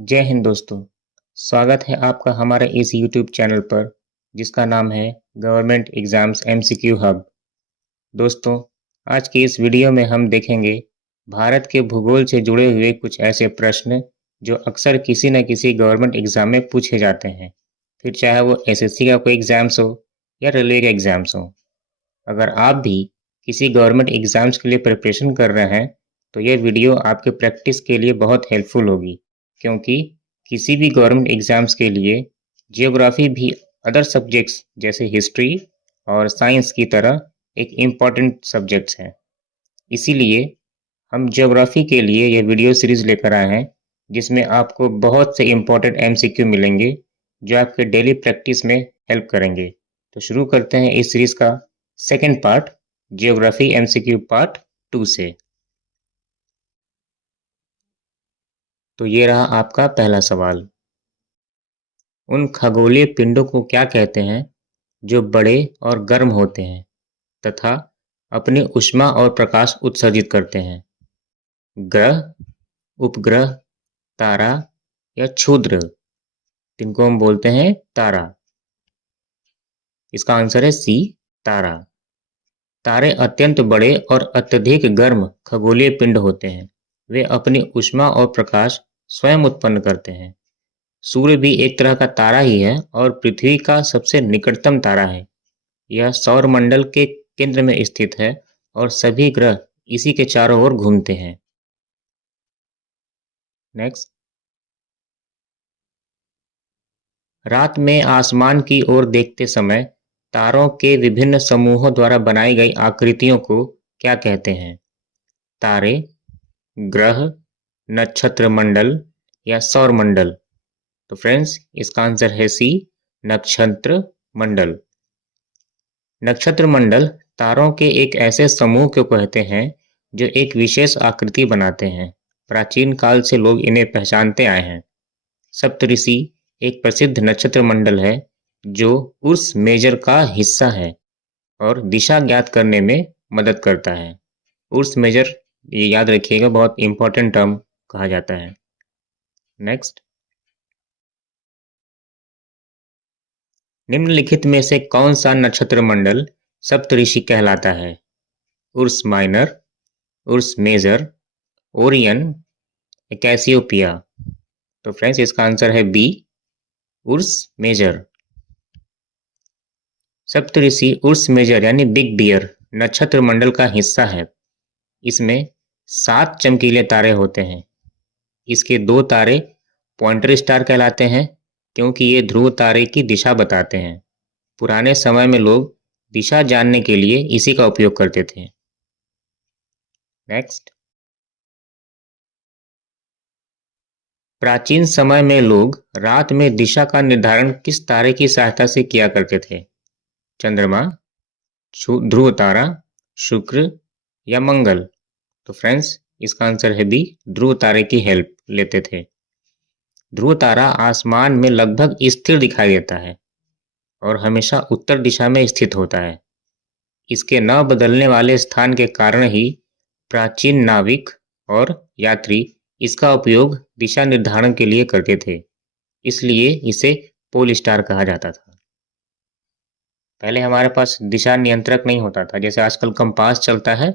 जय हिंद दोस्तों। स्वागत है आपका हमारे इस YouTube चैनल पर जिसका नाम है गवर्नमेंट एग्जाम्स MCQ हब। दोस्तों, आज की इस वीडियो में हम देखेंगे भारत के भूगोल से जुड़े हुए कुछ ऐसे प्रश्न जो अक्सर किसी न किसी गवर्नमेंट एग्जाम में पूछे जाते हैं, फिर चाहे वो SSC का कोई एग्जाम्स हो या रेलवे का एग्जाम्स हो। अगर आप भी किसी गवर्नमेंट एग्जाम्स के लिए प्रिपरेशन कर रहे हैं तो यह वीडियो आपके प्रैक्टिस के लिए बहुत हेल्पफुल होगी, क्योंकि किसी भी गवर्नमेंट एग्जाम्स के लिए जियोग्राफी भी अदर सब्जेक्ट्स जैसे हिस्ट्री और साइंस की तरह एक इम्पॉर्टेंट सब्जेक्ट्स हैं। इसीलिए हम जियोग्राफी के लिए यह वीडियो सीरीज लेकर आए हैं जिसमें आपको बहुत से इम्पॉर्टेंट MCQ मिलेंगे जो आपके डेली प्रैक्टिस में हेल्प करेंगे। तो शुरू करते हैं इस सीरीज का second part, geography MCQ part 2 से। तो ये रहा आपका पहला सवाल। उन खगोलीय पिंडों को क्या कहते हैं जो बड़े और गर्म होते हैं तथा अपनी ऊष्मा और प्रकाश उत्सर्जित करते हैं? ग्रह, उपग्रह, तारा या क्षुद्र, जिनको हम बोलते हैं तारा। इसका आंसर है सी, तारा। तारे अत्यंत बड़े और अत्यधिक गर्म खगोलीय पिंड होते हैं। वे अपनी ऊष्मा और प्रकाश स्वयं उत्पन्न करते हैं। सूर्य भी एक तरह का तारा ही है और पृथ्वी का सबसे निकटतम तारा है। यह सौर मंडल के केंद्र में स्थित है और सभी ग्रह इसी के चारों ओर घूमते हैं। नेक्स्ट, रात में आसमान की ओर देखते समय तारों के विभिन्न समूहों द्वारा बनाई गई आकृतियों को क्या कहते हैं? तारे, ग्रह, नक्षत्र मंडल या सौर मंडल? तो फ्रेंड्स, इसका आंसर है सी, नक्षत्र मंडल। नक्षत्र मंडल तारों के एक ऐसे समूह को कहते हैं जो एक विशेष आकृति बनाते हैं। प्राचीन काल से लोग इन्हें पहचानते आए हैं। सप्तऋषि एक प्रसिद्ध नक्षत्र मंडल है जो उर्स मेजर का हिस्सा है और दिशा ज्ञात करने में मदद करता है। उर्स मेजर, ये याद रखिएगा, बहुत इंपॉर्टेंट टर्म कहा जाता है। नेक्स्ट, निम्नलिखित में से कौन सा नक्षत्र मंडल सप्तऋषि कहलाता है? उर्स माइनर, उर्स मेजर, ओरियन, कैसियोपिया? तो फ्रेंड्स, इसका आंसर है बी, उर्स मेजर। सप्तऋषि उर्स मेजर यानी बिग बियर नक्षत्र मंडल का हिस्सा है। इसमें 7 चमकीले तारे होते हैं। इसके 2 तारे पॉइंटर स्टार कहलाते हैं क्योंकि ये ध्रुव तारे की दिशा बताते हैं। पुराने समय में लोग दिशा जानने के लिए इसी का उपयोग करते थे। नेक्स्ट, प्राचीन समय में लोग रात में दिशा का निर्धारण किस तारे की सहायता से किया करते थे? चंद्रमा, ध्रुव तारा, शुक्र या मंगल? तो फ्रेंड्स, इसका आंसर है बी, ध्रुव तारे की हेल्प लेते थे। ध्रुव तारा आसमान में लगभग स्थिर दिखाई देता है और हमेशा उत्तर दिशा में स्थित होता है। इसके न बदलने वाले स्थान के कारण ही प्राचीन नाविक और यात्री इसका उपयोग दिशा निर्धारण के लिए करते थे। इसलिए इसे पोल स्टार कहा जाता था। पहले हमारे पास दिशा नियंत्रक नहीं होता था, जैसे आजकल कंपास चलता है।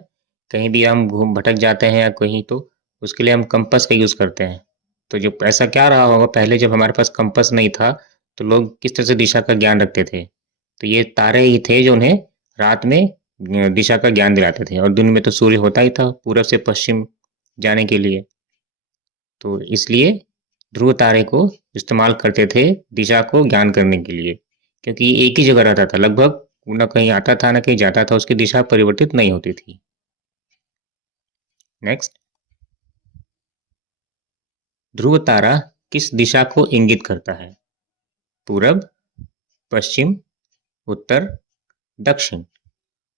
कहीं भी हम घूम भटक जाते हैं या कहीं, तो उसके लिए हम कंपास का यूज़ करते हैं। तो जो ऐसा क्या रहा होगा, पहले जब हमारे पास कंपास नहीं था तो लोग किस तरह से दिशा का ज्ञान रखते थे? तो ये तारे ही थे जो उन्हें रात में दिशा का ज्ञान दिलाते थे, और दिन में तो सूर्य होता ही था पूरब से पश्चिम जाने के लिए। तो इसलिए ध्रुव तारे को इस्तेमाल करते थे दिशा को ज्ञान करने के लिए, क्योंकि ये एक ही जगह रहता था, लगभग न कहीं आता था न कहीं जाता था, उसकी दिशा परिवर्तित नहीं होती थी। नेक्स्ट, ध्रुव तारा किस दिशा को इंगित करता है? पूरब, पश्चिम, उत्तर, दक्षिण?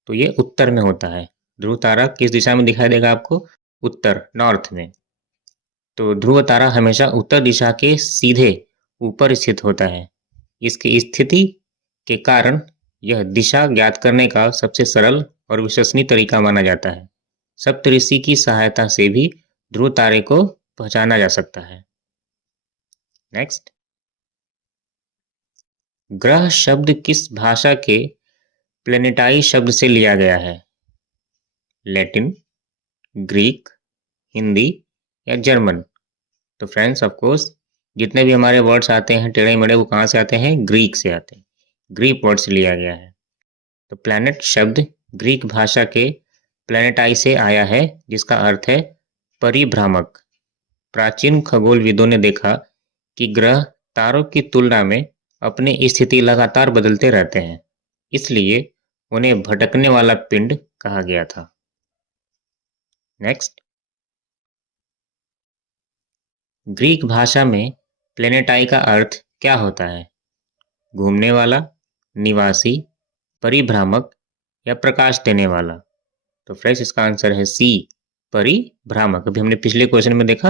तो ये उत्तर में होता है। ध्रुव तारा किस दिशा में दिखाई देगा आपको? उत्तर, नॉर्थ में। तो ध्रुव तारा हमेशा उत्तर दिशा के सीधे ऊपर स्थित होता है। इसकी स्थिति के कारण यह दिशा ज्ञात करने का सबसे सरल और विश्वसनीय तरीका माना जाता है। सप्तऋषि की सहायता से भी ध्रुव तारे को पहचाना जा सकता है। नेक्स्ट, ग्रह शब्द किस भाषा के प्लेनेटाई शब्द से लिया गया है? लैटिन, ग्रीक, हिंदी या जर्मन? तो फ्रेंड्स, ऑफ कोर्स जितने भी हमारे वर्ड्स आते हैं टेढ़े मेढ़े, वो कहाँ से आते हैं? ग्रीक से आते हैं। ग्रीक वर्ड से लिया गया है। तो प्लैनेट शब्द ग्रीक भाषा के प्लैनेटाई से आया है, जिसका अर्थ है परिभ्रामक। प्राचीन खगोलविदों ने देखा कि ग्रह तारों की तुलना में अपनी स्थिति लगातार बदलते रहते हैं, इसलिए उन्हें भटकने वाला पिंड कहा गया था। नेक्स्ट, ग्रीक भाषा में प्लेनेटाई का अर्थ क्या होता है? घूमने वाला, निवासी, परिभ्रामक या प्रकाश देने वाला? तो फ्रेंड्स, इसका आंसर है सी, परिभ्रामक। अभी हमने पिछले क्वेश्चन में देखा,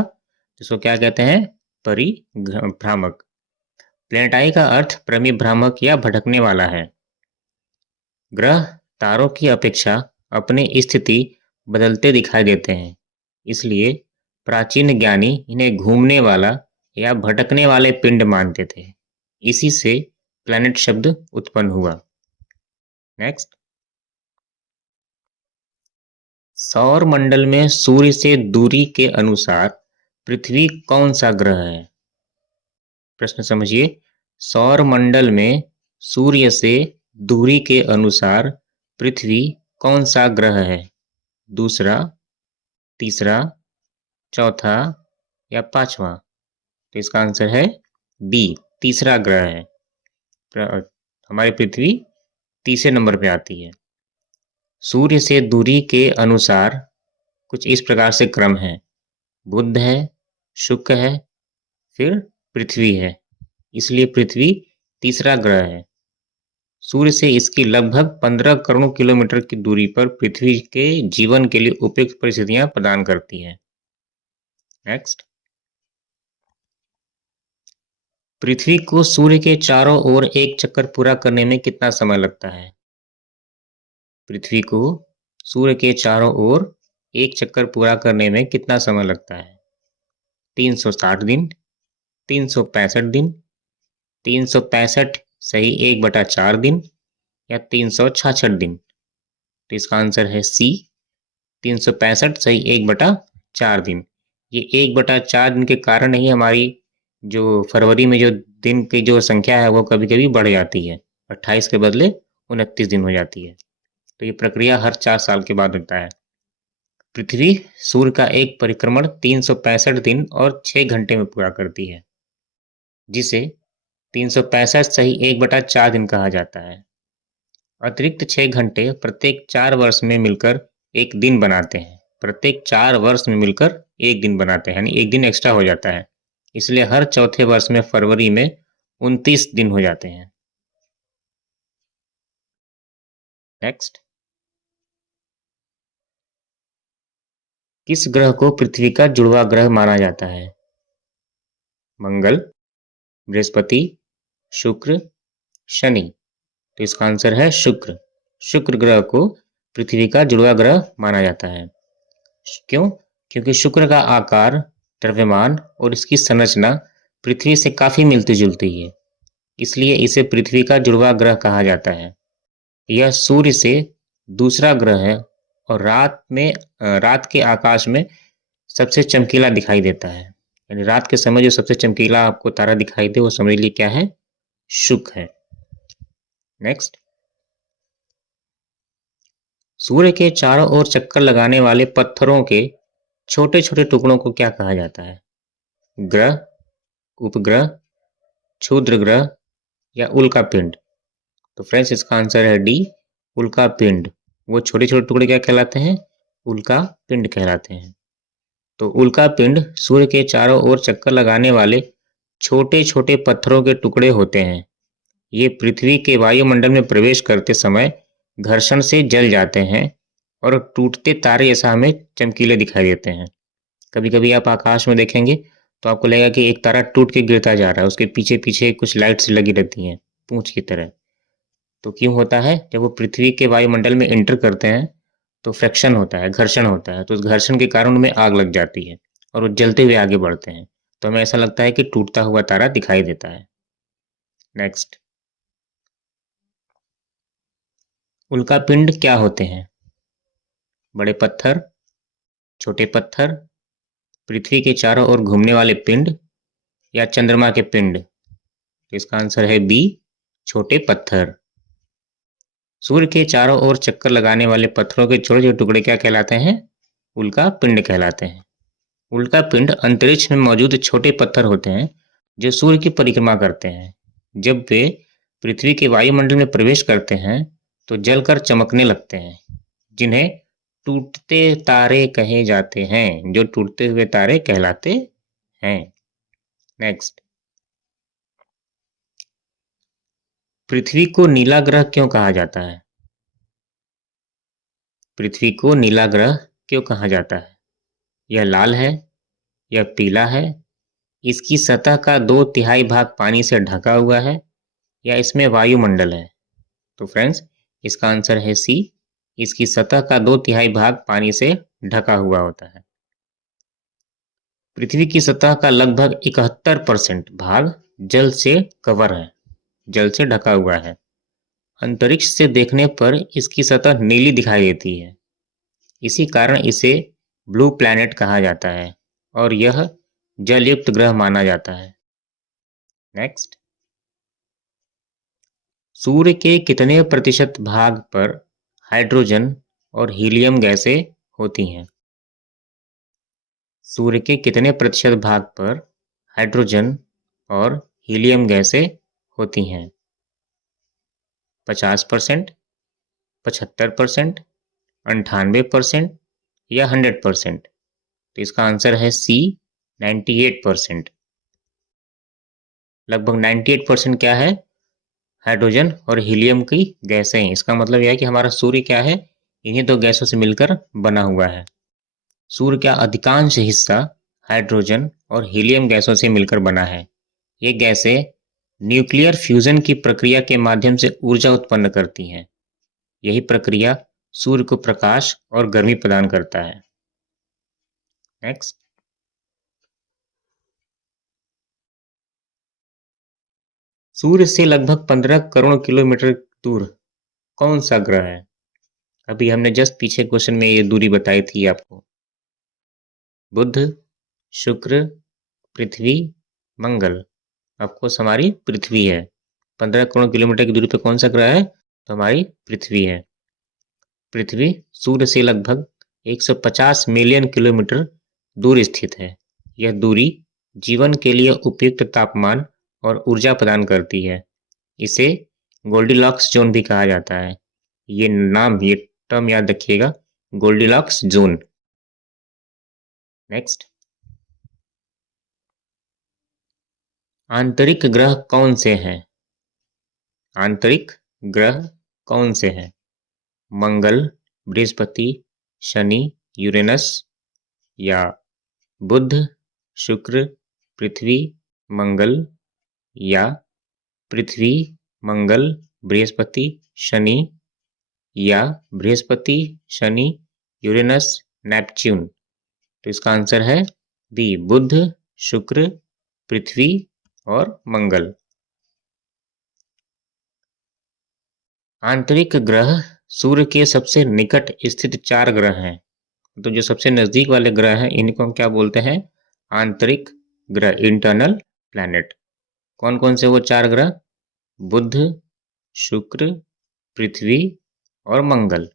जिसको क्या कहते हैं? परिभ्रामक। प्लेनेटाई का अर्थ परिभ्रामक या भटकने वाला है। ग्रह तारों की अपेक्षा अपनी स्थिति बदलते दिखाई देते हैं, इसलिए प्राचीन ज्ञानी इन्हें घूमने वाला या भटकने वाले पिंड मानते थे। इसी से प्लैनेट शब्द उत्पन्न हुआ। नेक्स्ट, सौर मंडल में सूर्य से दूरी के अनुसार पृथ्वी कौन सा ग्रह है? प्रश्न समझिए। सौर मंडल में सूर्य से दूरी के अनुसार पृथ्वी कौन सा ग्रह है? दूसरा, तीसरा, चौथा या पांचवा? तो इसका आंसर है बी, तीसरा ग्रह है। हमारी पृथ्वी तीसरे नंबर पे आती है। सूर्य से दूरी के अनुसार कुछ इस प्रकार से क्रम है: बुध है, शुक्र है, फिर पृथ्वी है। इसलिए पृथ्वी तीसरा ग्रह है। सूर्य से इसकी लगभग 15 करोड़ किलोमीटर की दूरी पर पृथ्वी के जीवन के लिए उपयुक्त परिस्थितियां प्रदान करती है। नेक्स्ट, पृथ्वी को सूर्य के चारों ओर एक चक्कर पूरा करने में कितना समय लगता है? पृथ्वी को सूर्य के चारों ओर एक चक्कर पूरा करने में कितना समय लगता है? 360 दिन, 365 दिन, 365 सही 1/4 दिन या 366 दिन? तो इसका आंसर है सी, 365 सही 1/4 दिन। ये 1/4 दिन के कारण ही हमारी जो फरवरी में जो दिन की जो संख्या है वो कभी कभी बढ़ जाती है, 28 के बदले 29 दिन हो जाती है। तो ये प्रक्रिया हर 4 साल के बाद होता है। पृथ्वी सूर्य का एक परिक्रमण 365 दिन और 6 घंटे में पूरा करती है, जिसे 365 सही 1/4 दिन कहा जाता है। अतिरिक्त 6 घंटे प्रत्येक 4 वर्ष में मिलकर एक दिन बनाते हैं। प्रत्येक 4 वर्ष में मिलकर एक दिन बनाते हैं, यानी एक दिन एक्स्ट्रा हो जाता है। इसलिए हर चौथे वर्ष में फरवरी में 29 दिन हो जाते हैं। नेक्स्ट, किस ग्रह को पृथ्वी का जुड़वा ग्रह माना जाता है? मंगल, बृहस्पति, शुक्र, शनि? तो इसका आंसर है शुक्र। शुक्र ग्रह को पृथ्वी का जुड़वा ग्रह माना जाता है। क्यों? क्योंकि शुक्र का आकार, द्रव्यमान और इसकी संरचना पृथ्वी से काफी मिलती जुलती है, इसलिए इसे पृथ्वी का जुड़वा ग्रह कहा जाता है। यह सूर्य से दूसरा ग्रह है और रात के आकाश में सबसे चमकीला दिखाई देता है। यानी रात के समय जो सबसे चमकीला आपको तारा दिखाई दे वो समझ लीजिए क्या है? शुक्र है। नेक्स्ट, सूर्य के चारों ओर चक्कर लगाने वाले पत्थरों के छोटे छोटे टुकड़ों को क्या कहा जाता है? ग्रह, उपग्रह, क्षुद्र ग्रह या उल्का पिंड? तो फ्रेंड्स, इसका आंसर है डी, उल्का पिंड। वो छोटे छोटे टुकड़े क्या कहलाते हैं? उल्का पिंड कहलाते हैं। तो उल्का पिंड सूर्य के चारों ओर चक्कर लगाने वाले छोटे छोटे पत्थरों के टुकड़े होते हैं। ये पृथ्वी के वायुमंडल में प्रवेश करते समय घर्षण से जल जाते हैं और टूटते तारे जैसा हमें चमकीले दिखाई देते हैं। कभी कभी आप आकाश में देखेंगे तो आपको लगेगा कि एक तारा टूट के गिरता जा रहा है, उसके पीछे पीछे कुछ लाइट्स लगी रहती हैं पूंछ की तरह। तो क्यों होता है? जब वो पृथ्वी के वायुमंडल में एंटर करते हैं तो फ्रिक्शन होता है, घर्षण होता है, तो उस घर्षण के कारण उनमें आग लग जाती है और वो जलते हुए आगे बढ़ते हैं। तो हमें ऐसा लगता है कि टूटता हुआ तारा दिखाई देता है। नेक्स्ट, उल्कापिंड क्या होते हैं? बड़े पत्थर, छोटे पत्थर, पृथ्वी के चारों ओर घूमने वाले पिंड या चंद्रमा के पिंड? तो इसका आंसर है बी, छोटे पत्थर। सूर्य के चारों ओर चक्कर लगाने वाले पत्थरों के छोटे छोटे टुकड़े क्या कहलाते हैं? उल्का पिंड कहलाते हैं। उल्का पिंड अंतरिक्ष में मौजूद छोटे पत्थर होते हैं जो सूर्य की परिक्रमा करते हैं। जब वे पृथ्वी के वायुमंडल में प्रवेश करते हैं तो जलकर चमकने लगते हैं, जिन्हें टूटते तारे कहे जाते हैं, जो टूटते हुए तारे कहलाते हैं। नेक्स्ट, पृथ्वी को नीला ग्रह क्यों कहा जाता है? पृथ्वी को नीला ग्रह क्यों कहा जाता है? यह लाल है, यह पीला है, इसकी सतह का 2/3 भाग पानी से ढका हुआ है, या इसमें वायुमंडल है? तो फ्रेंड्स, इसका आंसर है सी, इसकी सतह का 2/3 भाग पानी से ढका हुआ होता है। पृथ्वी की सतह का लगभग 71% भाग जल से कवर है, जल से ढका हुआ है। अंतरिक्ष से देखने पर इसकी सतह नीली दिखाई देती है, इसी कारण इसे ब्लू प्लैनेट कहा जाता है और यह जलयुक्त ग्रह माना जाता है। नेक्स्ट, सूर्य के कितने प्रतिशत भाग पर हाइड्रोजन और हीलियम गैसें होती हैं? सूर्य के कितने प्रतिशत भाग पर हाइड्रोजन और हीलियम गैसें होती हैं? 50%, 75%, 98% या 100%? तो इसका आंसर है सी, 98%। लगभग 98% क्या है? हाइड्रोजन और हीलियम की गैसें। इसका मतलब यह है कि हमारा सूर्य क्या है? इन्हीं दो गैसों से मिलकर बना हुआ है। सूर्य का अधिकांश हिस्सा हाइड्रोजन और हीलियम गैसों से मिलकर बना है। ये गैसें न्यूक्लियर फ्यूजन की प्रक्रिया के माध्यम से ऊर्जा उत्पन्न करती हैं। यही प्रक्रिया सूर्य को प्रकाश और गर्मी प्रदान करता है। नेक्स्ट, सूर्य से लगभग 15 करोड़ किलोमीटर दूर कौन सा ग्रह है? अभी हमने जस्ट पीछे क्वेश्चन में ये दूरी बताई थी आपको। बुध, शुक्र, पृथ्वी, मंगल। ऑफकोर्स हमारी पृथ्वी है। 15 करोड़ किलोमीटर की दूरी पे कौन सा ग्रह है? तो हमारी पृथ्वी है। पृथ्वी सूर्य से लगभग 150 मिलियन किलोमीटर दूर स्थित है। यह दूरी जीवन के लिए उपयुक्त तापमान और ऊर्जा प्रदान करती है। इसे गोल्डीलॉक्स जोन भी कहा जाता है। ये नाम, ये टर्म याद रखिएगा, गोल्डीलॉक्स जोन। नेक्स्ट, आंतरिक ग्रह कौन से हैं? आंतरिक ग्रह कौन से हैं? मंगल, बृहस्पति, शनि, यूरेनस या बुध, शुक्र, पृथ्वी, मंगल या पृथ्वी, मंगल, बृहस्पति, शनि या बृहस्पति, शनि, यूरेनस, नेपच्यून? तो इसका आंसर है बी, बुध, शुक्र, पृथ्वी और मंगल। आंतरिक ग्रह सूर्य के सबसे निकट स्थित 4 ग्रह हैं। तो जो सबसे नजदीक वाले ग्रह हैं इनको हम क्या बोलते हैं? आंतरिक ग्रह, इंटरनल प्लैनेट। कौन कौन से वो 4 ग्रह? बुध, शुक्र, पृथ्वी और मंगल।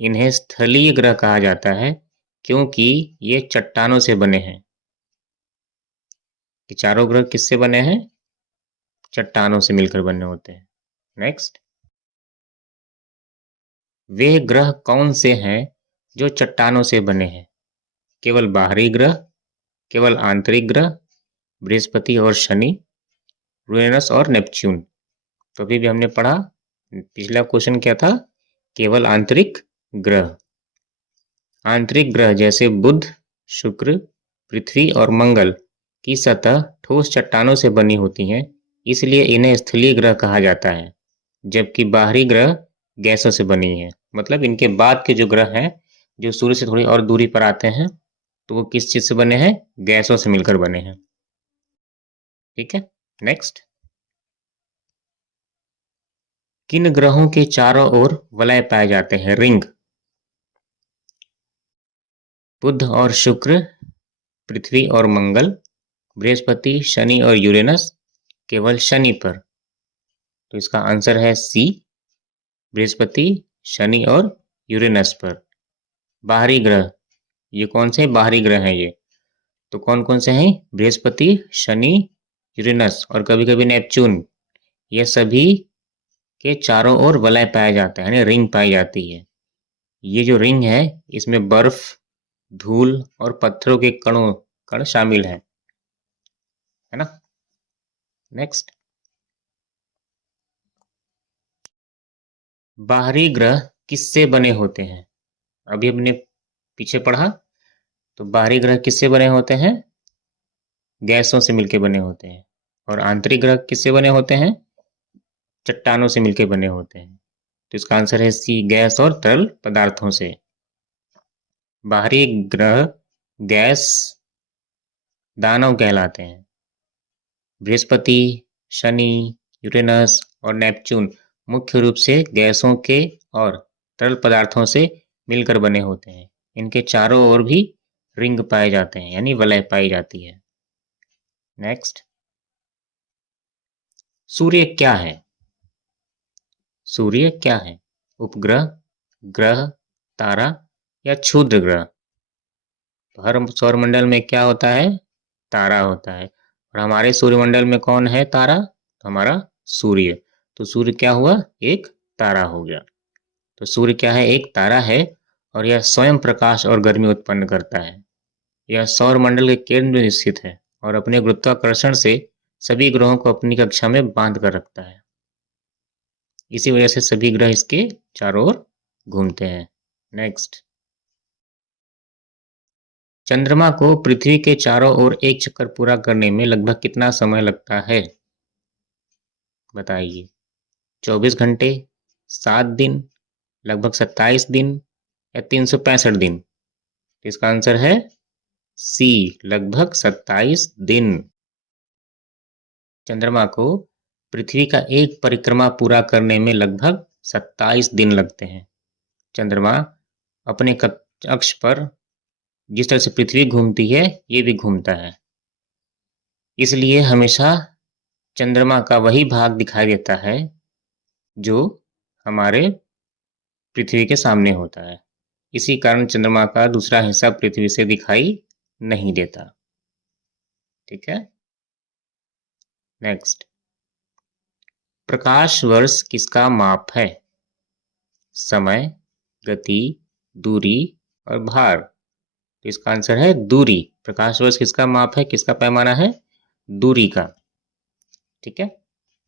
इन्हें स्थलीय ग्रह कहा जाता है क्योंकि ये चट्टानों से बने हैं। ये चारों ग्रह किससे बने हैं? चट्टानों से मिलकर बने होते हैं। नेक्स्ट, वे ग्रह कौन से हैं जो चट्टानों से बने हैं? केवल बाहरी ग्रह, केवल आंतरिक ग्रह, बृहस्पति और शनि, यूरेनस और नेपच्यून? तो अभी भी हमने पढ़ा, पिछला क्वेश्चन क्या था? केवल आंतरिक ग्रह। आंतरिक ग्रह जैसे बुध, शुक्र, पृथ्वी और मंगल की सतह ठोस चट्टानों से बनी होती हैं, इसलिए इन्हें स्थलीय ग्रह कहा जाता है। जबकि बाहरी ग्रह गैसों से बनी है। मतलब इनके बाद के जो ग्रह हैं जो सूर्य से थोड़ी और दूरी पर आते हैं तो वो किस चीज से बने हैं? गैसों से मिलकर बने हैं। ठीक है। नेक्स्ट, किन ग्रहों के चारों ओर वलय पाए जाते हैं, रिंग? बुध और शुक्र, पृथ्वी और मंगल, बृहस्पति, शनि और यूरेनस, केवल शनि पर। तो इसका आंसर है सी, बृहस्पति, शनि और यूरेनस पर। बाहरी ग्रह, ये कौन से बाहरी ग्रह हैं ये? तो कौन कौन से हैं? बृहस्पति, शनि, यूरेनस और कभी कभी नेपच्यून। ये सभी के चारों ओर वलय पाया जाता है, यानी रिंग पाई जाती है। ये जो रिंग है इसमें बर्फ, धूल और पत्थरों के कण शामिल है ना। नेक्स्ट, बाहरी ग्रह किससे बने होते हैं? अभी हमने पीछे पढ़ा, तो बाहरी ग्रह किससे बने होते हैं? गैसों से मिलकर बने होते हैं। और आंतरिक ग्रह किससे बने होते हैं? चट्टानों से मिलकर बने होते हैं। तो इसका आंसर है सी, गैस और तरल पदार्थों से। बाहरी ग्रह गैस दानव कहलाते हैं। बृहस्पति, शनि, यूरेनस और नेपच्यून मुख्य रूप से गैसों के और तरल पदार्थों से मिलकर बने होते हैं। इनके चारों ओर भी रिंग पाए जाते हैं, यानी वलय पाई जाती है। नेक्स्ट, सूर्य क्या है? सूर्य क्या है? उपग्रह, ग्रह, तारा या क्षुद्र ग्रह? तो हर सौरमंडल में क्या होता है? तारा होता है। और हमारे सूर्यमंडल में कौन है तारा? तो हमारा सूर्य। तो सूर्य क्या हुआ? एक तारा हो गया। तो सूर्य क्या है? एक तारा है और यह स्वयं प्रकाश और गर्मी उत्पन्न करता है। यह सौरमंडल के केंद्र में स्थित है और अपने गुरुत्वाकर्षण से सभी ग्रहों को अपनी कक्षा में बांध कर रखता है। इसी वजह से सभी ग्रह इसके चारों ओर घूमते हैं। नेक्स्ट, चंद्रमा को पृथ्वी के चारों ओर एक चक्कर पूरा करने में लगभग कितना समय लगता है? बताइए। 24 घंटे, 7 दिन, लगभग 27 दिन या 365 दिन? इसका आंसर है सी, लगभग 27 दिन। चंद्रमा को पृथ्वी का एक परिक्रमा पूरा करने में लगभग 27 दिन लगते हैं। चंद्रमा अपने अक्ष पर जिस तरह से पृथ्वी घूमती है ये भी घूमता है, इसलिए हमेशा चंद्रमा का वही भाग दिखाई देता है जो हमारे पृथ्वी के सामने होता है। इसी कारण चंद्रमा का दूसरा हिस्सा पृथ्वी से दिखाई नहीं देता। ठीक है। नेक्स्ट, प्रकाश वर्ष किसका माप है? समय, गति, दूरी और भार? तो इसका आंसर है दूरी। प्रकाश वर्ष किसका माप है, किसका पैमाना है? दूरी का। ठीक है।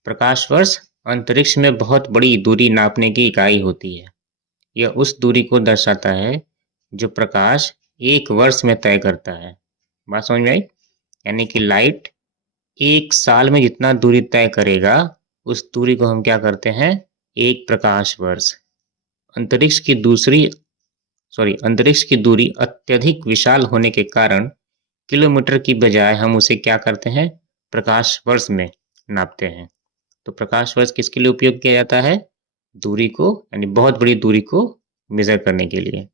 प्रकाश वर्ष अंतरिक्ष में बहुत बड़ी दूरी नापने की इकाई होती है। यह उस दूरी को दर्शाता है जो प्रकाश एक वर्ष में तय करता है। बात समझ में आई? यानी कि लाइट एक साल में जितना दूरी तय करेगा उस दूरी को हम क्या करते हैं? एक प्रकाश वर्ष। अंतरिक्ष की दूरी अत्यधिक विशाल होने के कारण किलोमीटर की बजाय हम उसे क्या करते हैं? प्रकाश वर्ष में नापते हैं। तो प्रकाश वर्ष किसके लिए उपयोग किया जाता है? दूरी को, यानी बहुत बड़ी दूरी को मेजर करने के लिए।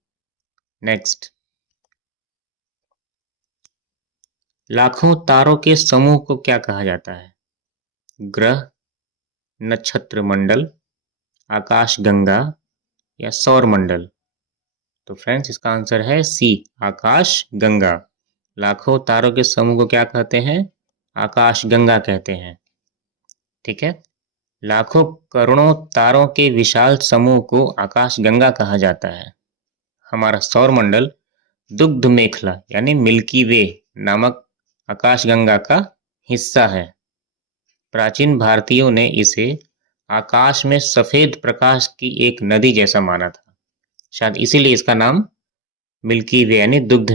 नेक्स्ट, लाखों तारों के समूह को क्या कहा जाता है? ग्रह, नक्षत्र मंडल, आकाश गंगा या सौर मंडल? तो फ्रेंड्स इसका आंसर है सी, आकाश गंगा। लाखों तारों के समूह को क्या कहते हैं? आकाश गंगा कहते हैं। ठीक है। लाखों करोड़ों तारों के विशाल समूह को आकाश गंगा कहा जाता है। हमारा सौर मंडल दुग्ध मेखला यानी मिल्की वे नामक आकाशगंगा का हिस्सा है। प्राचीन भारतीयों ने इसे आकाश में सफेद प्रकाश की एक नदी जैसा माना था। शायद इसीलिए इसका नाम मिल्की वे यानी दुग्ध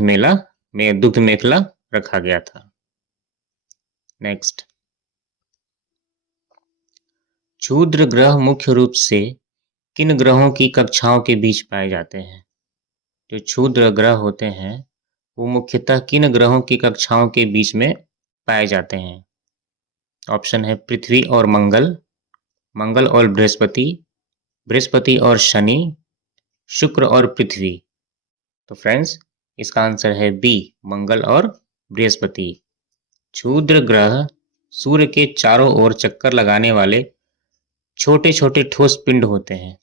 मेखला रखा गया था। नेक्स्ट, क्षुद्र ग्रह मुख्य रूप से किन ग्रहों की कक्षाओं के बीच पाए जाते हैं? जो क्षुद्र ग्रह होते हैं वो मुख्यतः किन ग्रहों की कक्षाओं के बीच में पाए जाते हैं? ऑप्शन है पृथ्वी और मंगल, मंगल और बृहस्पति, बृहस्पति और शनि, शुक्र और पृथ्वी। तो फ्रेंड्स इसका आंसर है बी, मंगल और बृहस्पति। क्षुद्र ग्रह सूर्य के चारों ओर चक्कर लगाने वाले छोटे छोटे ठोस पिंड होते हैं।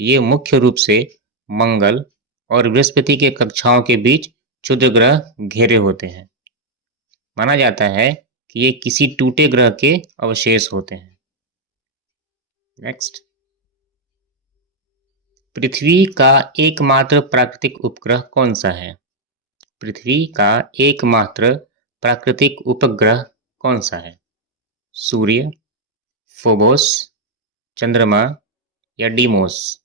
ये मुख्य रूप से मंगल और बृहस्पति के कक्षाओं के बीच क्षुद्र ग्रह घेरे होते हैं। माना जाता है कि ये किसी टूटे ग्रह के अवशेष होते हैं। नेक्स्ट, पृथ्वी का एकमात्र प्राकृतिक उपग्रह कौन सा है? पृथ्वी का एकमात्र प्राकृतिक उपग्रह कौन सा है? सूर्य, फोबोस, चंद्रमा या डीमोस?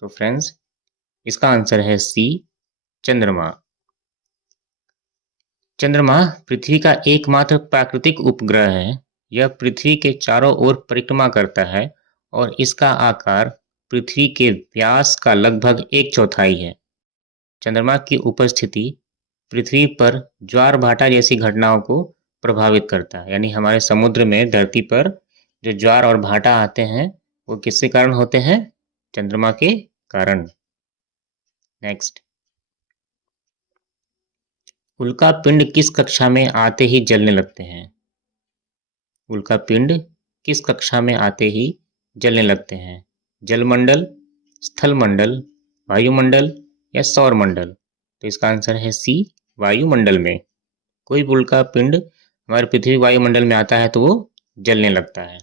तो फ्रेंड्स इसका आंसर है सी, चंद्रमा। चंद्रमा पृथ्वी का एकमात्र प्राकृतिक उपग्रह है। यह पृथ्वी के चारों ओर परिक्रमा करता है और इसका आकार पृथ्वी के व्यास का लगभग 1/4 है। चंद्रमा की उपस्थिति पृथ्वी पर ज्वार भाटा जैसी घटनाओं को प्रभावित करता है। यानी हमारे समुद्र में, धरती पर जो ज्वार और भाटा आते हैं वो किसके कारण होते हैं? चंद्रमा के कारण। नेक्स्ट, उल्का पिंड किस कक्षा में आते ही जलने लगते हैं? उल्का पिंड किस कक्षा में आते ही जलने लगते हैं? जलमंडल, स्थलमंडल, वायुमंडल या सौरमंडल? तो इसका आंसर है सी, वायुमंडल में। कोई भी उल्का पिंड हमारे पृथ्वी वायुमंडल में आता है तो वो जलने लगता है।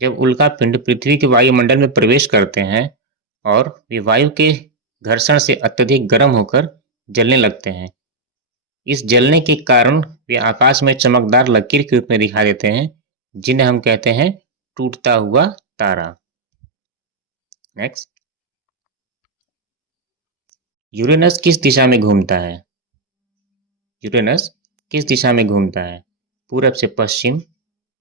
जब उल्का पिंड पृथ्वी के वायुमंडल में प्रवेश करते हैं और वे वायु के घर्षण से अत्यधिक गर्म होकर जलने लगते हैं। इस जलने के कारण वे आकाश में चमकदार लकीर के रूप में दिखाई देते हैं, जिन्हें हम कहते हैं टूटता हुआ तारा। नेक्स्ट, यूरेनस किस दिशा में घूमता है? यूरेनस किस दिशा में घूमता है? पूरब से पश्चिम,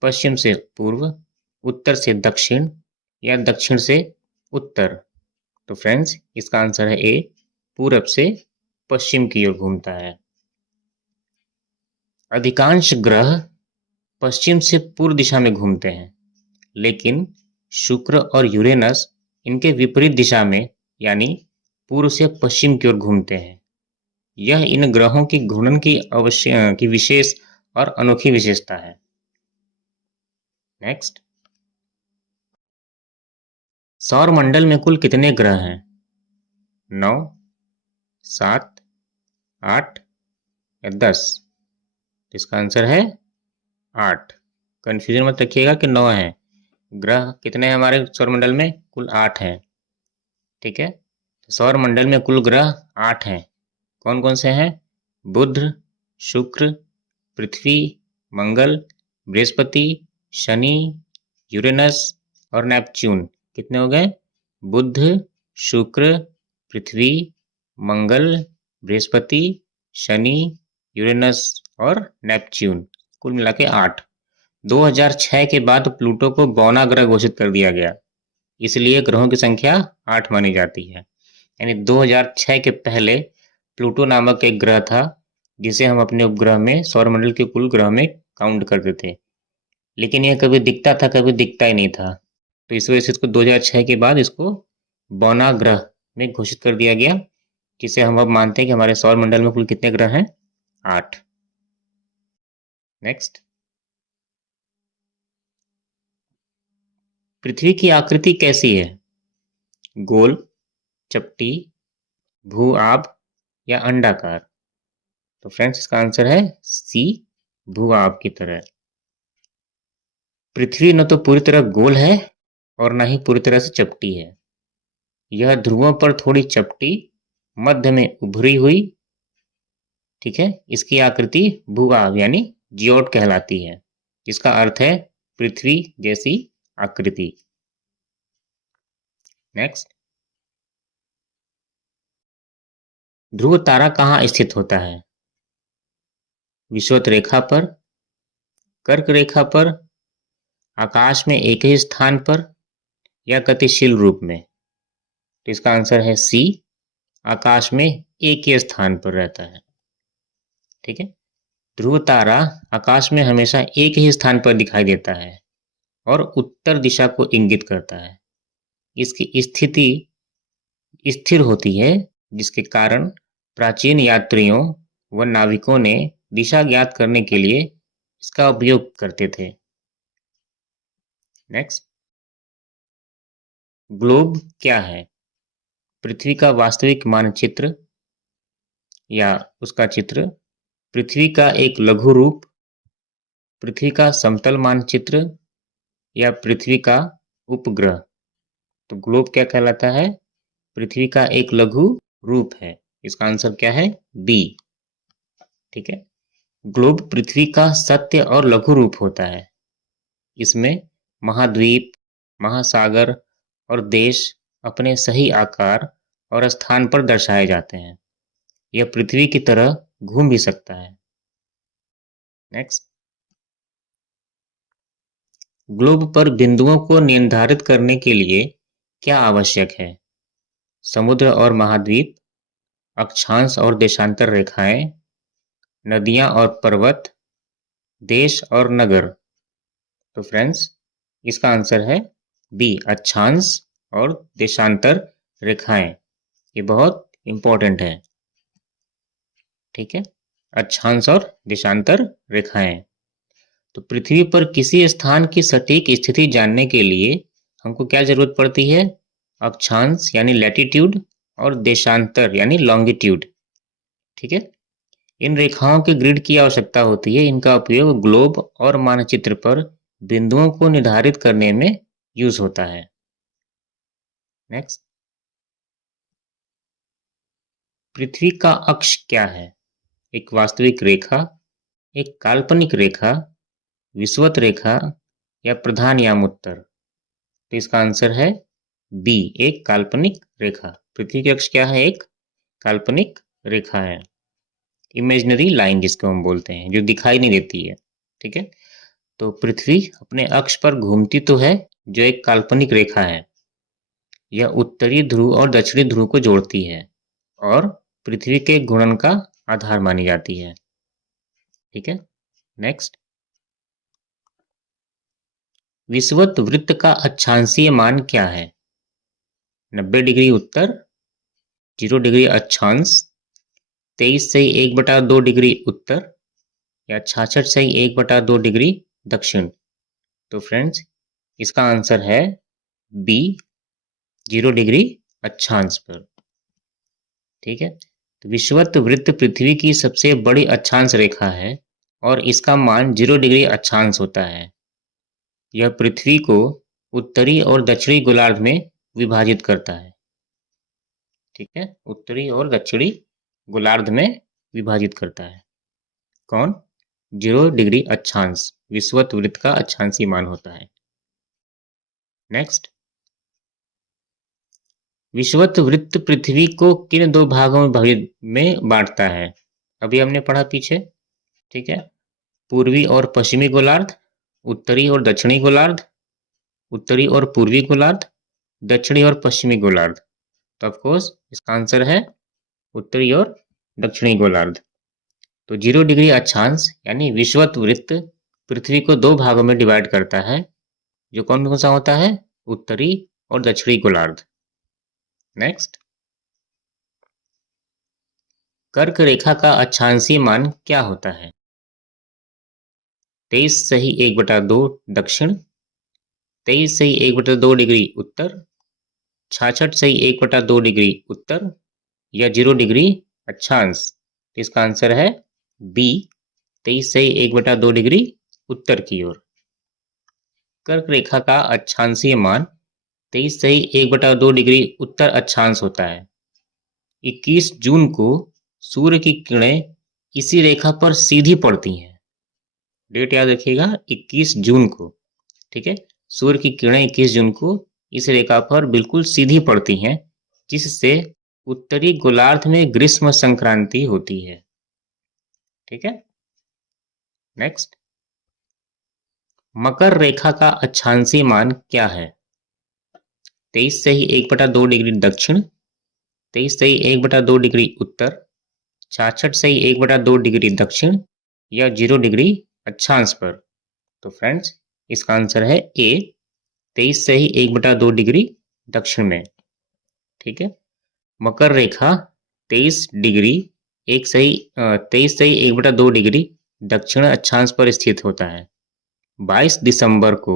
पश्चिम से पूर्व, उत्तर से दक्षिण या दक्षिण से उत्तर? तो फ्रेंड्स इसका आंसर है ए, पूरब से पश्चिम की ओर घूमता है। अधिकांश ग्रह पश्चिम से पूर्व दिशा में घूमते हैं, लेकिन शुक्र और यूरेनस इनके विपरीत दिशा में यानी पूर्व से पश्चिम की ओर घूमते हैं। यह इन ग्रहों की घूर्णन की विशेष और अनोखी विशेषता है। नेक्स्ट, सौर मंडल में कुल कितने ग्रह हैं? 9, 7, 8 या 10? इसका आंसर है 8। कंफ्यूजन मत रखिएगा कि 9 है। ग्रह कितने हैं हमारे सौरमंडल में? कुल 8 हैं। ठीक है, सौरमंडल में कुल ग्रह 8 हैं। कौन कौन से हैं? बुध, शुक्र, पृथ्वी, मंगल, बृहस्पति, शनि, यूरेनस और नेपच्यून। कितने हो गए? बुध, शुक्र, पृथ्वी, मंगल, बृहस्पति, शनि, यूरेनस और नेपच्यून, कुल मिला के 8। 2006 के बाद प्लूटो को बौना ग्रह घोषित कर दिया गया, इसलिए ग्रहों की संख्या 8 मानी जाती है। यानी 2006 के पहले प्लूटो नामक एक ग्रह था जिसे हम अपने उपग्रह में, सौरमंडल के कुल ग्रह में काउंट करते थे, लेकिन यह कभी दिखता था कभी दिखता ही नहीं था। तो इस वजह से इसको 2006 के बाद इसको बौना ग्रह में घोषित कर दिया गया, जिसे हम अब मानते हैं कि हमारे सौरमंडल में कुल कितने ग्रह हैं? 8। नेक्स्ट, पृथ्वी की आकृति कैसी है? गोल, चपटी, भू-आब या अंडाकार? तो फ्रेंड्स इसका आंसर है सी, भू-आब की तरह। पृथ्वी न तो पूरी तरह गोल है और न ही पूरी तरह से चपटी है। यह ध्रुवों पर थोड़ी चपटी, मध्य में उभरी हुई, ठीक है, इसकी आकृति भू-आब यानी जियोट कहलाती है, जिसका अर्थ है पृथ्वी जैसी आकृति। नेक्स्ट, ध्रुव तारा कहाँ स्थित होता है? विषुवत रेखा पर, कर्क रेखा पर, आकाश में एक ही स्थान पर या गतिशील रूप में? तो इसका आंसर है सी, आकाश में एक ही स्थान पर रहता है। ठीक है, ध्रुव तारा आकाश में हमेशा एक ही स्थान पर दिखाई देता है और उत्तर दिशा को इंगित करता है। इसकी स्थिति स्थिर होती है, जिसके कारण प्राचीन यात्रियों व नाविकों ने दिशा ज्ञात करने के लिए इसका उपयोग करते थे। नेक्स्ट, ग्लोब क्या है? पृथ्वी का वास्तविक मानचित्र या उसका चित्र, पृथ्वी का एक लघु रूप, पृथ्वी का समतल मानचित्र या पृथ्वी का उपग्रह। तो ग्लोब क्या कहलाता है? पृथ्वी का एक लघु रूप है। इसका आंसर क्या है? बी। ठीक है, ग्लोब पृथ्वी का सत्य और लघु रूप होता है। इसमें महाद्वीप, महासागर और देश अपने सही आकार और स्थान पर दर्शाए जाते हैं। यह पृथ्वी की तरह घूम भी सकता है। नेक्स्ट, ग्लोब पर बिंदुओं को निर्धारित करने के लिए क्या आवश्यक है? समुद्र और महाद्वीप, अक्षांश और देशांतर रेखाएं, नदियां और पर्वत, देश और नगर। तो फ्रेंड्स, इसका आंसर है बी, अक्षांश और देशांतर रेखाएं। ये बहुत इंपॉर्टेंट है। ठीक है, अक्षांश और देशांतर रेखाएं। तो पृथ्वी पर किसी स्थान की सटीक स्थिति जानने के लिए हमको क्या जरूरत पड़ती है? अक्षांश यानी लैटिट्यूड और देशांतर यानी लॉन्गिट्यूड। ठीक है, इन रेखाओं के ग्रिड की आवश्यकता होती है। इनका उपयोग ग्लोब और मानचित्र पर बिंदुओं को निर्धारित करने में यूज होता है। नेक्स्ट, पृथ्वी का अक्ष क्या है? एक वास्तविक रेखा, एक काल्पनिक रेखा, विषुवत रेखा या प्रधान याम उत्तर। तो इसका आंसर है बी, एक काल्पनिक रेखा। पृथ्वी के अक्ष क्या है? एक काल्पनिक रेखा है, इमेजिनरी लाइन जिसको हम बोलते हैं, जो दिखाई नहीं देती है। ठीक है, तो पृथ्वी अपने अक्ष पर घूमती तो है, जो एक काल्पनिक रेखा है। यह उत्तरी ध्रुव और दक्षिणी ध्रुव को जोड़ती है और पृथ्वी के घूर्णन का आधार मानी जाती है। ठीक है, नेक्स्ट, विषुवत वृत्त का अक्षांशीय मान क्या है? 90 डिग्री उत्तर, 0 डिग्री अक्षांश, 23 सही 1/2 डिग्री उत्तर या 66 सही 1/2 डिग्री दक्षिण। तो फ्रेंड्स, इसका आंसर है बी, 0 डिग्री अक्षांश पर। ठीक है, तो विषुवत वृत्त पृथ्वी की सबसे बड़ी अक्षांश रेखा है और इसका मान 0 डिग्री अक्षांश होता है। यह पृथ्वी को उत्तरी और दक्षिणी गोलार्ध में विभाजित करता है। ठीक है, उत्तरी और दक्षिणी गोलार्ध में विभाजित करता है। कौन? 0 डिग्री अक्षांश विषुवत वृत्त का अक्षांशीय मान होता है। नेक्स्ट, विषुवत वृत्त पृथ्वी को किन 2 भागों में बांटता है? अभी हमने पढ़ा पीछे। ठीक है, पूर्वी और पश्चिमी गोलार्ध, उत्तरी और दक्षिणी गोलार्ध, उत्तरी और पूर्वी गोलार्ध, दक्षिणी और पश्चिमी गोलार्ध। तो ऑफ कोर्स इसका आंसर है उत्तरी और दक्षिणी गोलार्ध। तो 0 डिग्री अक्षांश यानी विषुवत वृत्त पृथ्वी को 2 भागों में डिवाइड करता है, जो कौन कौन सा होता है? उत्तरी और दक्षिणी गोलार्ध। नेक्स्ट, कर्क रेखा का अक्षांशीय मान क्या होता है? 23 सही 1/2 दक्षिण, 23 सही 1/2 डिग्री उत्तर, 66 सही 1/2 डिग्री उत्तर या 0 डिग्री अक्षांश। इसका आंसर है बी, 23 सही 1/2 डिग्री उत्तर की ओर। कर्क रेखा का अक्षांशीय मान 23 सही 1/2 डिग्री उत्तर अक्षांश होता है। 21 जून को सूर्य की किरणें इसी रेखा पर सीधी पड़ती हैं। डेट याद रखिएगा, 21 जून को। ठीक है, सूर्य की किरणें 21 जून को इस रेखा पर बिल्कुल सीधी पड़ती हैं, जिससे उत्तरी गोलार्ध में ग्रीष्म संक्रांति होती है। ठीक है, नेक्स्ट, मकर रेखा का अक्षांशीय मान क्या है? 23 सही 1/2 डिग्री दक्षिण, 23 सही 1/2 डिग्री उत्तर, 66 सही 1/2 डिग्री दक्षिण या 0 डिग्री अक्षांश पर? तो फ्रेंड्स इसका आंसर है ए, 23 सही 1/2 डिग्री दक्षिण में। ठीक है, मकर रेखा 23 डिग्री 23 सही 1/2 डिग्री दक्षिण अक्षांश पर स्थित होता है। 22 दिसंबर को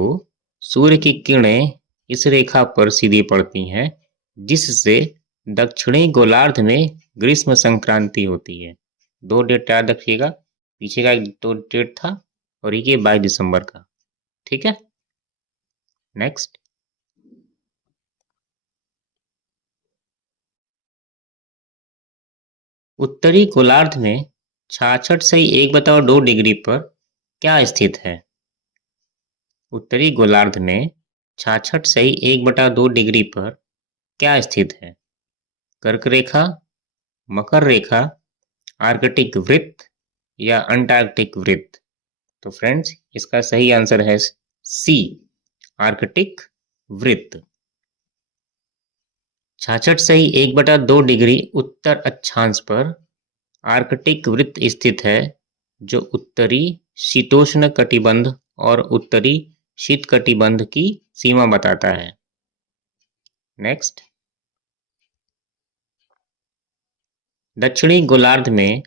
सूर्य की किरणें इस रेखा पर सीधी पड़ती हैं, जिससे दक्षिणी गोलार्ध में ग्रीष्म संक्रांति होती है। 2 डेट याद रखिएगा, पीछे का 2 डेट था और ये 22 दिसंबर का। ठीक है, नेक्स्ट, उत्तरी गोलार्ध में 66 सही 1/2 डिग्री पर क्या स्थित है? उत्तरी गोलार्ध में 66 सही 1/2 डिग्री पर क्या स्थित है? कर्क रेखा, मकर रेखा, आर्कटिक वृत्त या अंटार्कटिक वृत्त? तो फ्रेंड्स इसका सही आंसर है सी, आर्कटिक वृत्त। 66 सही 1/2 डिग्री उत्तर अक्षांश पर आर्कटिक वृत्त स्थित है, जो उत्तरी शीतोष्ण कटिबंध और उत्तरी शीतकटिबंध की सीमा बताता है। नेक्स्ट, दक्षिणी गोलार्ध में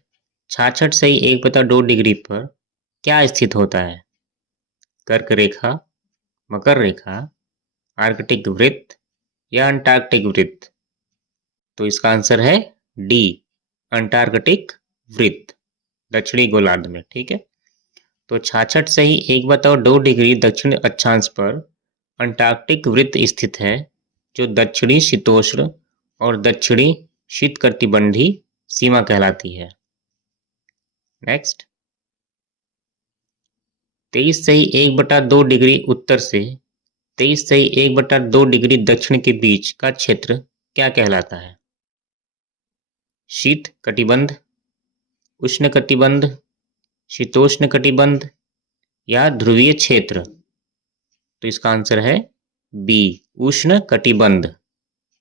66 सही 1/2 डिग्री पर क्या स्थित होता है? कर्क रेखा, मकर रेखा, आर्कटिक वृत्त या अंटार्कटिक वृत्त? तो इसका आंसर है डी, अंटार्कटिक वृत्त, दक्षिणी गोलार्ध में। ठीक है, तो 66 सही 1/2 डिग्री दक्षिण अक्षांश पर अंटार्कटिक वृत्त स्थित है, जो दक्षिणी शीतोष्ण और दक्षिणी शीतकटिबंधी सीमा कहलाती है। नेक्स्ट, 23 सही 1/2 डिग्री उत्तर से 23 सही 1/2 डिग्री दक्षिण के बीच का क्षेत्र क्या कहलाता है? शीत कटिबंध, उष्ण कटिबंध, शीतोष्ण कटिबंध या ध्रुवीय क्षेत्र? तो इसका आंसर है बी, उष्ण कटिबंध।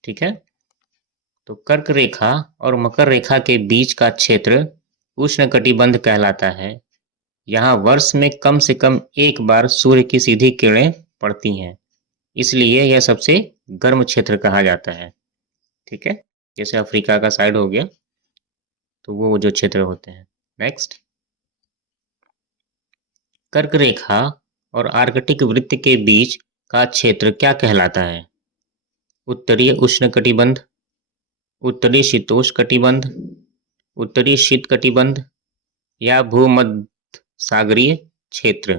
ठीक है, तो कर्क रेखा और मकर रेखा के बीच का क्षेत्र उष्ण कटिबंध कहलाता है। यहाँ वर्ष में कम से कम एक बार सूर्य की सीधी किरणें पड़ती हैं, इसलिए यह सबसे गर्म क्षेत्र कहा जाता है। ठीक है, जैसे अफ्रीका का साइड हो गया, तो वो जो क्षेत्र होते हैं। नेक्स्ट, कर्क रेखा और आर्कटिक वृत्त के बीच का क्षेत्र क्या कहलाता है? उत्तरीय उष्ण कटिबंध, उत्तरी शीतोष्ण कटिबंध, उत्तरी शीत कटिबंध या भूमध्य सागरीय क्षेत्र?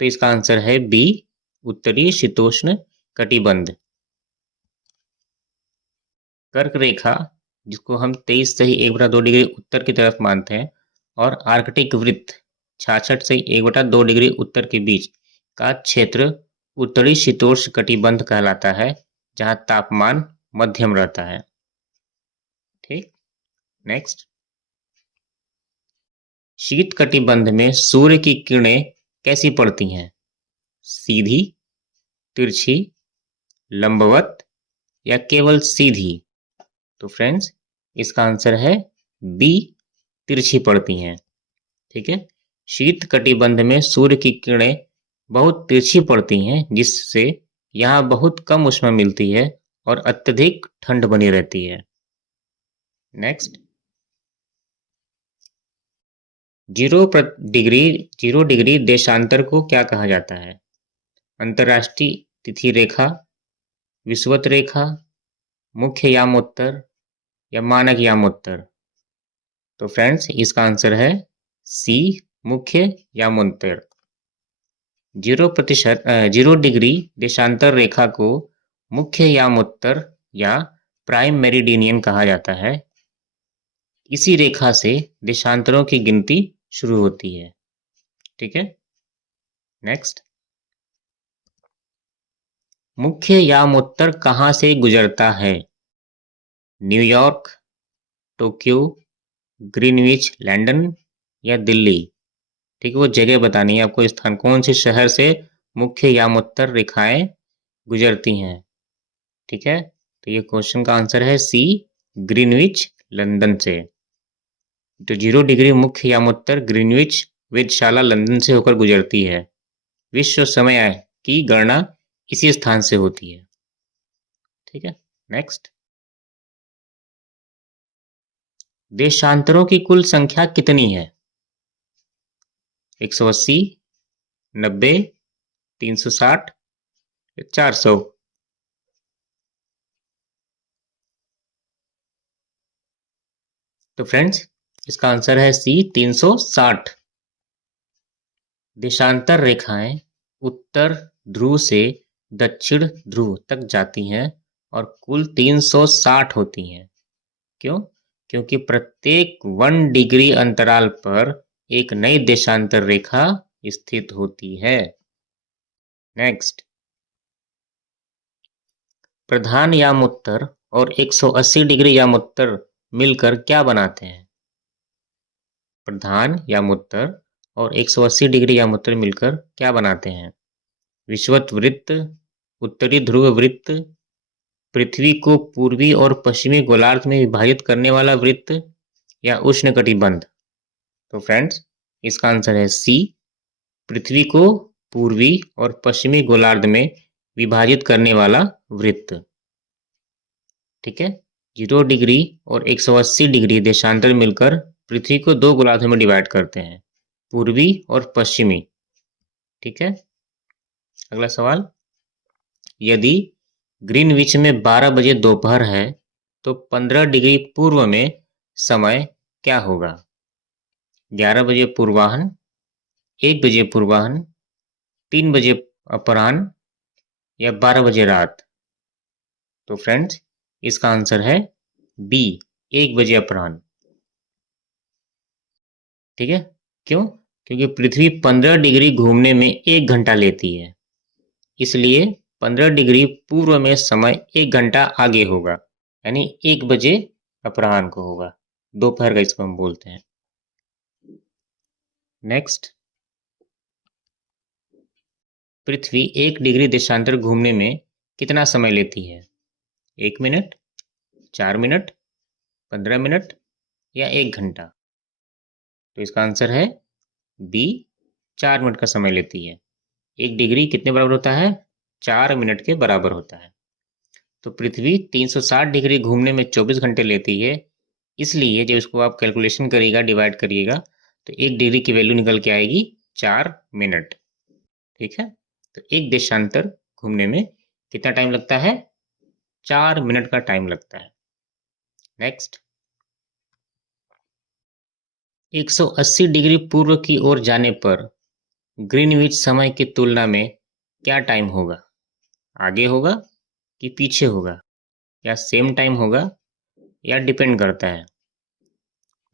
तो इसका आंसर है बी, उत्तरी शीतोष्ण कटिबंध। कर्क रेखा, जिसको हम 23 सही 1/2 डिग्री उत्तर की तरफ मानते हैं, और आर्कटिक वृत्त 66 सही 1/2 डिग्री उत्तर के बीच का क्षेत्र उत्तरी शीतोष्ण कटिबंध कहलाता है, जहां तापमान मध्यम रहता है। ठीक, नेक्स्ट, शीत कटिबंध में सूर्य की किरणें कैसी पड़ती हैं? सीधी, तिरछी, लंबवत या केवल सीधी? तो फ्रेंड्स इसका आंसर है बी, तिरछी पड़ती हैं। ठीक है, शीत कटिबंध में सूर्य की किरणें बहुत तिरछी पड़ती हैं, जिससे यहाँ बहुत कम ऊष्मा मिलती है और अत्यधिक ठंड बनी रहती है। नेक्स्ट, 0 डिग्री देशांतर को क्या कहा जाता है? अंतर्राष्ट्रीय तिथि रेखा, विषुवत रेखा, मुख्य यामोत्तर या मानक यामोत्तर? तो फ्रेंड्स इसका आंसर है सी, मुख्य यामोत्तर। 0 डिग्री देशांतर रेखा को मुख्य यामोत्तर या प्राइम मेरिडियन कहा जाता है। इसी रेखा से देशांतरों की गिनती शुरू होती है। ठीक है, नेक्स्ट, मुख्य यामोत्तर कहाँ से गुजरता है? न्यूयॉर्क, टोक्यो, ग्रीनविच, लंदन या दिल्ली? ठीक है, वो जगह बतानी है आपको, स्थान कौन से शहर से मुख्य यामोत्तर रेखाएं गुजरती हैं। ठीक है, तो ये क्वेश्चन का आंसर है सी, ग्रीनविच लंदन से। तो 0 डिग्री मुख्य यामोत्तर ग्रीनविच वेधशाला लंदन से होकर गुजरती है। विश्व समय की गणना इसी स्थान से होती है। ठीक है, नेक्स्ट। देशांतरों की कुल संख्या कितनी है? 180, 90, 360, 400। तो फ्रेंड्स, इसका आंसर है सी, 360। देशांतर रेखाएं उत्तर ध्रुव से दक्षिण ध्रुव तक जाती हैं और कुल 360 होती हैं। क्यों? क्योंकि प्रत्येक 1 डिग्री अंतराल पर एक नई देशांतर रेखा स्थित होती है। नेक्स्ट। प्रधान यामोत्तर और 180 डिग्री यामोत्तर मिलकर क्या बनाते हैं? प्रधान यामोत्तर और 180 डिग्री यामोत्तर मिलकर क्या बनाते हैं? विषुवत वृत्त, उत्तरी ध्रुव वृत्त, पृथ्वी को पूर्वी और पश्चिमी गोलार्ध में विभाजित करने वाला वृत्त, या उष्णकटिबंध। तो फ्रेंड्स, इसका आंसर है सी, पृथ्वी को पूर्वी और पश्चिमी गोलार्ध में विभाजित करने वाला वृत्त। ठीक है, 0 डिग्री और 180 डिग्री देशांतर मिलकर पृथ्वी को 2 गोलार्धों में डिवाइड करते हैं, पूर्वी और पश्चिमी। ठीक है, अगला सवाल। यदि ग्रीनविच में 12 बजे दोपहर है तो 15 डिग्री पूर्व में समय क्या होगा? 11 बजे पूर्वाह्न, 1 बजे पूर्वाह्न, 3 बजे अपराह्न, या 12 बजे रात। तो फ्रेंड्स, इसका आंसर है बी, 1 बजे अपराह्न। ठीक है, क्यों? क्योंकि पृथ्वी 15 डिग्री घूमने में 1 घंटा लेती है, इसलिए 15 डिग्री पूर्व में समय 1 घंटा आगे होगा, यानी 1 बजे अपराह्न को होगा, दोपहर का इसको हम बोलते हैं। नेक्स्ट। पृथ्वी 1 डिग्री देशांतर घूमने में कितना समय लेती है? 1 मिनट, 4 मिनट, 15 मिनट, या 1 घंटा? तो इसका आंसर है बी, 4 मिनट का समय लेती है। 1 डिग्री कितने बराबर होता है? 4 मिनट के बराबर होता है। तो पृथ्वी 360 डिग्री घूमने में 24 घंटे लेती है, इसलिए जब इसको आप कैलकुलेशन करिएगा, डिवाइड करिएगा, तो 1 डिग्री की वैल्यू निकल के आएगी 4 मिनट। ठीक है, तो एक देशांतर घूमने में कितना टाइम लगता है? 4 मिनट का टाइम लगता है। नेक्स्ट। 180 डिग्री पूर्व की ओर जाने पर ग्रीनविच समय की तुलना में क्या टाइम होगा? आगे होगा कि पीछे होगा, या सेम टाइम होगा, या डिपेंड करता है?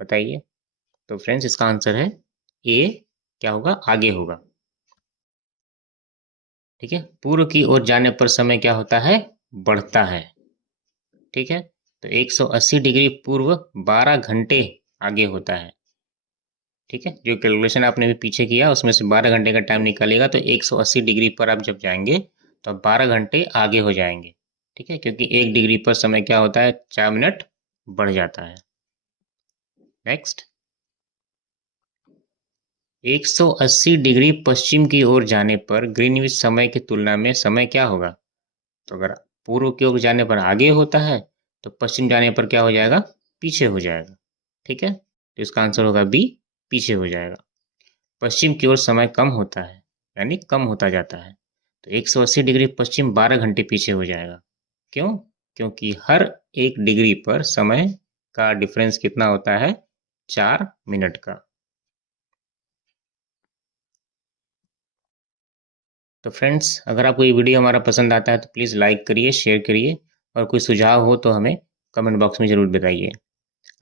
बताइए। तो फ्रेंड्स, इसका आंसर है ए, क्या होगा? आगे होगा। ठीक है, पूर्व की ओर जाने पर समय क्या होता है? बढ़ता है। ठीक है, तो 180 डिग्री पूर्व 12 घंटे आगे होता है। ठीक है, जो कैलकुलेशन आपने भी पीछे किया उसमें से 12 घंटे का टाइम निकालेगा, तो 180 डिग्री पर आप जब जाएंगे तो 12 घंटे आगे हो जाएंगे। ठीक है, क्योंकि 1 डिग्री पर समय क्या होता है? 4 मिनट बढ़ जाता है। नेक्स्ट। 180 डिग्री पश्चिम की ओर जाने पर ग्रीनविच समय की तुलना में समय क्या होगा? तो अगर पूर्व की ओर जाने पर आगे होता है, तो पश्चिम जाने पर क्या हो जाएगा? पीछे हो जाएगा। ठीक है, तो इसका आंसर होगा बी, पीछे हो जाएगा। पश्चिम की ओर समय कम होता है, यानी कम होता जाता है, तो 180 डिग्री पश्चिम 12 घंटे पीछे हो जाएगा। क्यों? क्योंकि हर 1 डिग्री पर समय का डिफरेंस कितना होता है? 4 मिनट का। तो फ्रेंड्स, अगर आपको ये वीडियो हमारा पसंद आता है तो प्लीज़ लाइक करिए, शेयर करिए, और कोई सुझाव हो तो हमें कमेंट बॉक्स में ज़रूर बताइए।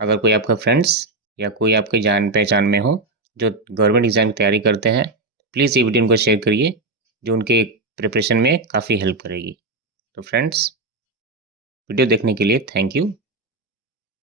अगर कोई आपका फ्रेंड्स या कोई आपके जान पहचान में हो जो गवर्नमेंट एग्ज़ाम की तैयारी करते हैं, प्लीज़ ये वीडियो उनको शेयर करिए, जो उनके प्रिपरेशन में काफ़ी हेल्प करेगी। तो फ्रेंड्स, वीडियो देखने के लिए थैंक यू।